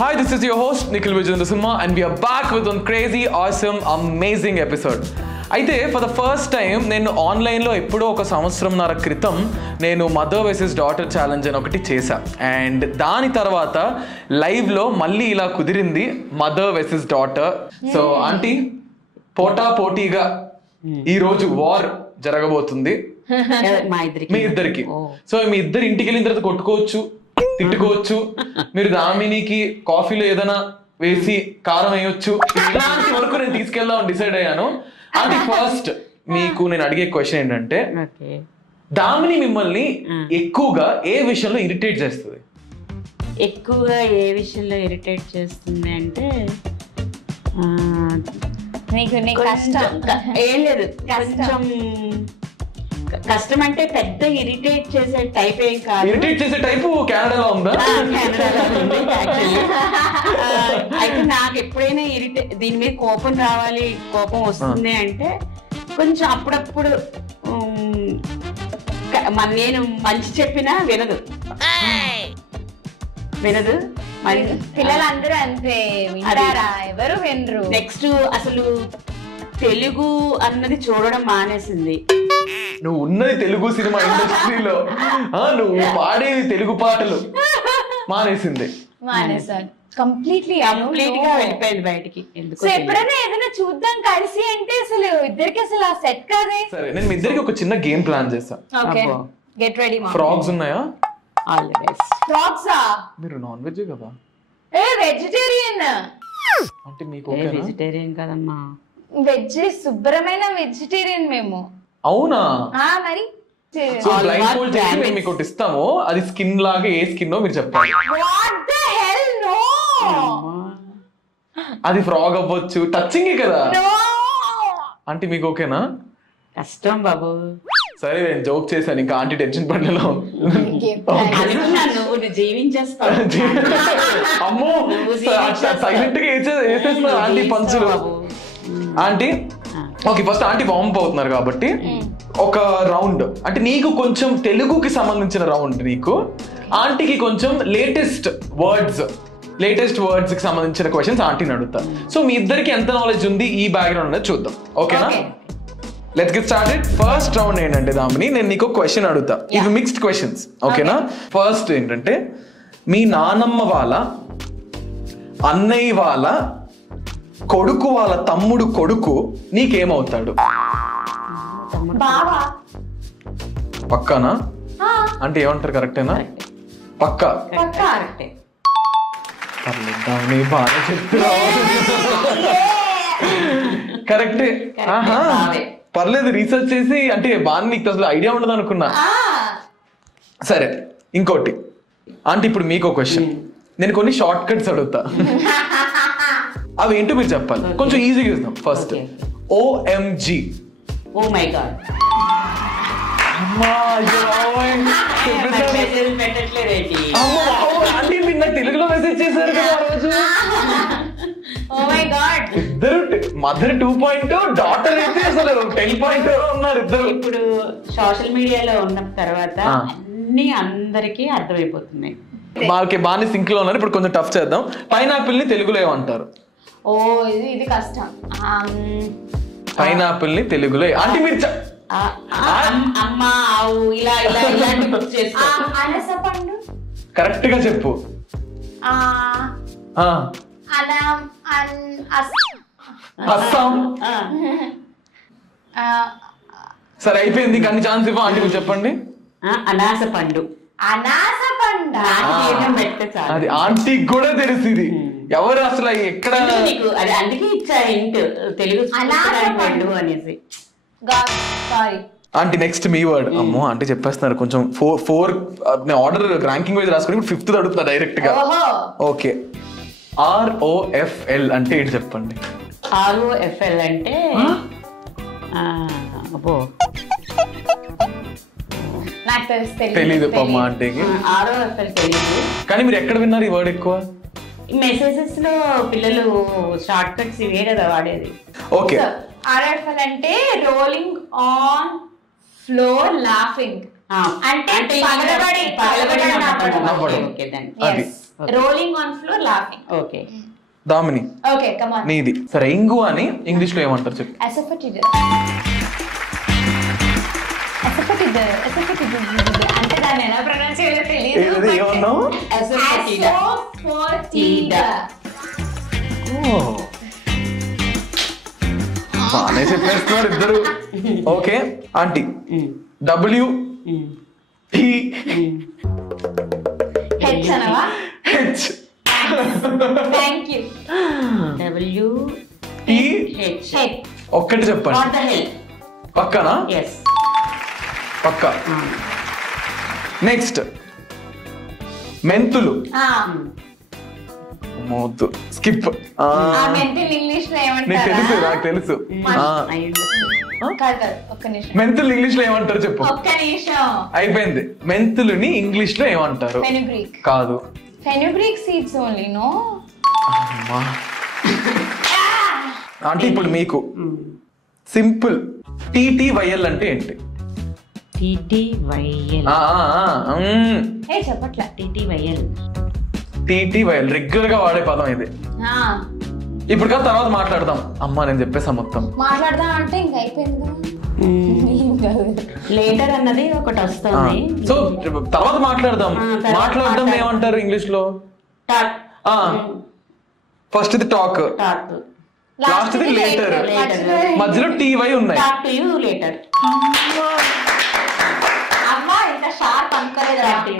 Hi, this is your host Nikhil Vijayandasumma and we are back with one crazy, awesome, amazing episode. అయితే for the first time నేను ఆన్లైన్లో ఎప్పుడో ఒక సంవత్సరంన్నర క్రితం నేను మదర్ వర్సెస్ డాటర్ ఛాలెంజ్ అని ఒకటి చేశా. అండ్ దాని తర్వాత లైవ్లో మళ్ళీ ఇలా కుదిరింది mother versus daughter. So aunty పోటీగా ఈరోజు వార్ జరగబోతుంది మీ ఇద్దరికి. సో మీ ఇద్దరు ఇంటికి వెళ్ళిన తర్వాత కొట్టుకోవచ్చు, తిట్టుకోవచ్చు. మీరు దామినికి కాఫీలో ఏదైనా వేసి కారం వేయొచ్చు. ఇలాంటి వరకు నేను తీసుకెళ్దాం డిసైడ్ అయ్యాను. అది ఫస్ట్ మీకు నేను అడిగే క్వశ్చన్ ఏంటంటే, దామిని మిమ్మల్ని ఎక్కువగా ఏ విషయంలో ఇరిటేట్ చేస్తుంది? ఎక్కువగా ఏ విషయంలో ఇరిటేట్ చేస్తుంది అంటే ఏం లేదు, కొంచెం కష్టం అంటే పెద్ద ఇరిటేట్ చేసే టైప్ ఏం కాదు. ఇరిటేట్ చేసే టైపు కెనడాలో ఉందా? అయితే నాకు ఎప్పుడైనా దీని మీద కోపం రావాలి, కోపం వస్తుంది అంటే కొంచెం అప్పుడప్పుడు నేను మంచి చెప్పినా వినదు. పిల్లలందరూ అంతే, ఎవరు వినరు. నెక్స్ట్ అసలు తెలుగు అన్నది చూడడం మానేసింది. నువ్వు ఉన్నది తెలుగు సినిమా ఇండస్ట్రీలో, నువ్వు పాడేది తెలుగు పాటలు మానేసింది. కంప్లీట్లీ గా వెళ్ళిపోయింది బయటికి. ఎప్పుడైనా ఏదైనా చూద్దాం కలిసి అంటే అసలు ఇద్దరికి అసలు ఆ సెట్ కాదే. సరే, నేను మీ ఇద్దరికి ఒక చిన్న గేమ్ ప్లాన్ చేస్తా. Get ready. ఫ్రాగ్స్ ఉన్నాయా? ఫ్రాగ్స్ మీరు నాన్ వెజ్ కదా? వెజిటేరియన్ అంటే మీకు వెజిటేరియన్ కదమ్మా, వెజ్, శుభ్రమైన వెజిటేరియన్ మేము. అవునా? మరి సో బ్లైండ్ ఫోల్డ్ చేసి మేము మీకు ఒకటి ఇస్తాము, అది స్కిన్ లాగా ఏ స్కిన్ మీరు చెప్పాలి. What the hell, no. అది ఫ్రాగ్ అవ్వచ్చు, టచింగ్ కదా. నో అంటే మీకు ఓకేనా? కష్టం బాబు. సరే, నేను జోక్ చేశాను, ఇంకా ఆంటీ టెన్షన్ పడలేలో. నువ్వు జీవించేస్తావు. అమ్మో, సైలెంట్ గా వేసేస్తున్నారు ఆంటీ పంచులు. Aunty okay, first aunty warm up అవుతున్నారు కాబట్టి ఒక రౌండ్, అంటే నీకు కొంచెం తెలుగుకి సంబంధించిన రౌండ్, నీకు ఆంటీకి కొంచెం లేటెస్ట్ వర్డ్స్ కి సంబంధించిన క్వశ్చన్స్ ఆంటీని అడుగుతా. సో మీ ఇద్దరికి ఎంత నాలెడ్జ్ ఉంది ఈ బ్యాక్గ్రౌండ్ అనేది చూద్దాం. ఓకేనా? Let's get started. First round ఏంటంటే దామిని, నేను నీకు క్వశ్చన్ అడుగుతా. ఇవి మిక్స్డ్ క్వశ్చన్స్, ఓకేనా? ఫస్ట్ ఏంటంటే, మీ నానమ్మ వాళ్ళ అన్నయ్య వాళ్ళ కొడుకు వాళ్ళ తమ్ముడు కొడుకు నీకేమవుతాడు? బావా. పక్కానా? అంటే ఏమంటారు, కరెక్టేనా? పక్కా బాగా చెప్తున్నావు. కరెక్టే. పర్లేదు, రీసెర్చ్ చేసి అంటే బాగా నీకు అసలు ఐడియా ఉండదు అనుకున్నా. సరే, ఇంకోటి అంటే ఇప్పుడు మీకు క్వశ్చన్, నేను కొన్ని షార్ట్ కట్స్ అడుగుతా, అవి ఏంటో మీరు చెప్పాలి. కొంచెం ఈజీగా ఇస్తాం. First OMG. Oh my god. నాకు తెలుగులో మెసేజ్ చేశారు కదా ఆ రోజు. Oh my god. ఇద్దరు మదర్ 2.0, డాటర్ అయితే అసలు 10.0 ఉన్నారు ఇద్దరు. ఇప్పుడు సోషల్ మీడియాలో ఉన్న తర్వాత అన్ని అందరికీ అర్థమైపోతున్నాయి. బాగానే సింక్ లో ఉన్నారు. ఇప్పుడు కొంచెం టఫ్ చేద్దాం. పైనాపిల్ ని తెలుగులో ఏమంటారు? ఓ ఇది కష్టం. పైనాపిల్ ని తెలుగులో అంటే మీరు అమ్మ, ఆవు, ఇలా అనసపండు. కరెక్ట్ గా చెప్పు. అస్సాం. సరే, అయిపోయింది. అన్ని ఛాన్స్ ఇవ్వ. ఆంటీ చెప్పండి. అనాస పండు. అది ఆంటీకి కూడా తెలిసింది. ఎవరు అసలు ఎక్కడ, అందుకే ఇచ్చా తెలుగు అనేసి. ఆంటీ నెక్స్ట్ మీ వర్డ్. అమ్మో, ఆంటీ చెప్పేస్తున్నారు. కొంచెం ఫోర్ ఆర్డర్ ర్యాంకింగ్ వైజ్ రాసుకుని ఇప్పుడు 5th అడుగుతున్నా డైరెక్ట్ గా. ఓకే, ROFL అంటే ఏంటి చెప్పండి? ROFL అంటే తెలీదు పమ్మ ఆంటీకి. ROFL తెలీదు, కానీ మీరు ఎక్కడ విన్నారు ఈ వర్డ్ ఎక్కువ? మెసేజెస్ లో పిల్లలు షార్ట్ కట్స్ ఇవే కదా వాడేది. ఓకే, ROFL అంటే రోలింగ్ ఆన్ ఫ్లోర్ లాఫింగ్. అంటే rolling on floor laughing. Okay. Damini okay come on. నీది. సరే ఇంగు అని ఇంగ్లీష్ లో ఏమంటారు చెప్పు. అసఫటిడ్ అంటే దాన్ని ఎలా ప్రొనౌన్స్ చేయాలో తెలియదు. ఏది ఏమన్నావు? అసఫటిడా. బాగానే చెప్పేస్తున్నారు ఇద్దరు. Okay aunty. W T H అనవా? H thank you. T WH. ఒక్కటి చెప్పండి. What the hell? పక్కనా? Yes. పక్క. నెక్స్ట్ మెంతులు. మోతు. స్కిప్. ఆ మెంతులు ఇంగ్లీష్ లో నీకు ఏమంటారు? తెలుసు, నాకు తెలుసు. కాదు ఒక్క నిమిషం. మెంతులు ఇంగ్లీష్ లో ఏమంటారు చెప్పు. ఒక్క నిమిషం. అయిపోయింది. మెంతులుని ఇంగ్లీష్ లో ఏమంటారు? ఫెనుగ్రీక్. కాదు. Fenugreek seeds only no. అమ్మా. అంటే ఇప్పుడు మీకు సింపుల్ TTYL అంటే ఏంటి? TTYL. ఏ చెప్పట్లా. TTYL రెగ్యులర్ గా వాడే పదం ఇది. ఇప్పుడు కదా తర్వాత మాట్లాడదాం. అమ్మా నేను చెప్పేసా మొత్తం. మాట్లాడదాం అంటే ఇంకా అయిపోయింది కదా. లేటర్ అన్నది ఒకటి వస్తుంది. సో తర్వాత మాట్లాడదాం. మాట్లాడదాం ఏమంటారు ఇంగ్లీష్ లో? టాక్. ఫస్ట్ ఇది టాక్, లాస్ట్ ఇది లేటర్, మధ్యలో TY ఉన్నాయి. Talk to you later. అమ్మా ఇంత షార్ప్ అనుకోలేదు.